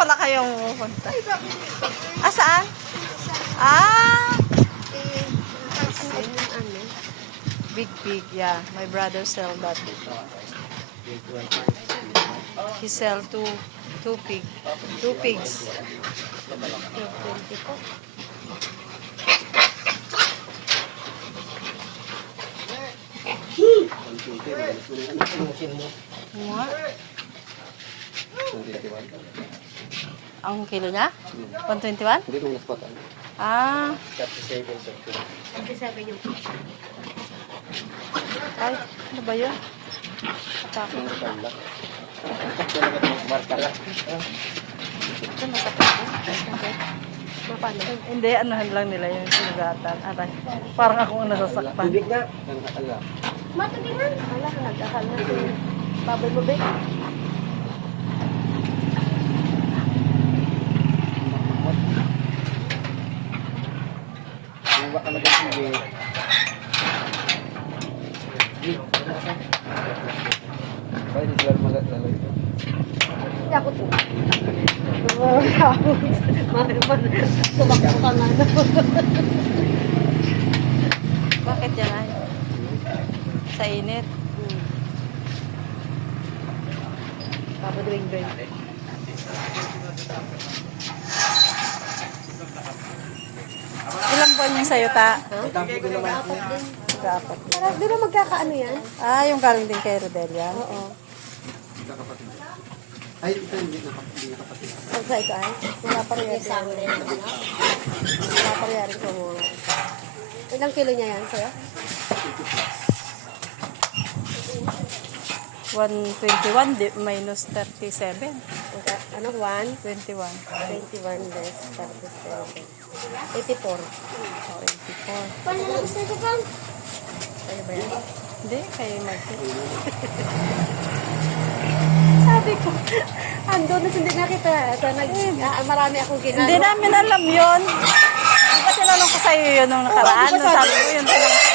pala kayong pupunta. Ah, saan? Ah! Big pig, yeah. My brother sell that. He sell two pigs. 12.20 po. Nga. Ang kilo niya? 121? Hindi mo naspotan. Ah. 37 yung Ay, ano ba yun? Atake. marka lang. Ito, masakit po. Hindi, anuhan lang nila yung sinugatan. Aray, parang akong nasasaktan. Tubig na. Ala. Matubig na. Ala, nag-ahal na si baboy mo, Bek. Iba ka na tubig. Kaya di sila malalay ito. Hindi ako to. Tumakbo ka nga na. Bakit yan ay? Sa init. Papaduwing-duwing. Ilang buwan yung sayo, ta? Tampo din naman ako. Dapat. Parang, di ba magkakaano yan? Ah, yung galing din kay Rodelia. Oo. Ay, ito hindi nakapatid. Pag sa ito ay, wala pa rin yan. Wala pa rin yan ko muna. Ilang kilo niya yan sa'yo? 121 minus 37. Ano, 1? 21. 21 less 37. 84. Oh, 84. Paano na gusto ito, Pang? Kayo ba yan? Hindi, kay Martin. Sabi ko, ando na hindi na kita. Marami akong ginagawa. Hindi namin alam yun. Di ba tinanong ko sa'yo yun nung nakaraan? Oo, di ba Sabi ko yun tinanong ko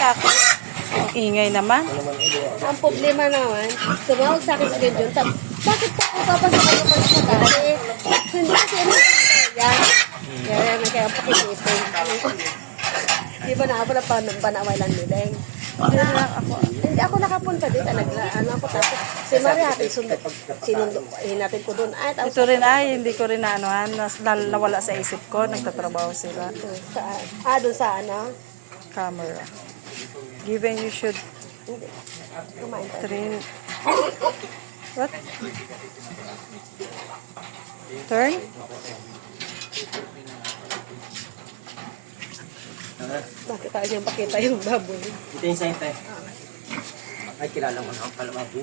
kako. Ang ingay naman. Ang problema naman, tumawag sa akin si John, sabi, bakit po ako papasok ako pa sa tayo? Hindi kasi ano yan. Kaya kaya pakisipin. Di ba na ako na panaway lang nila eh. Hindi ako nakapunta dito. Ano ako tapos si Maria sinundo natin ko doon. Ay, tapos Ito rin ay, hindi ko rin naanuhan. Nawala sa isip ko. Nagtatrabaho sila. doon sa ano? Camera. Given you should Hindi. Kumain tayo. train. What? Turn? Bakit tayo niyang pakita yung baboy? Ito yung sa'yo, te. Ay, kilala mo na ang kalababo.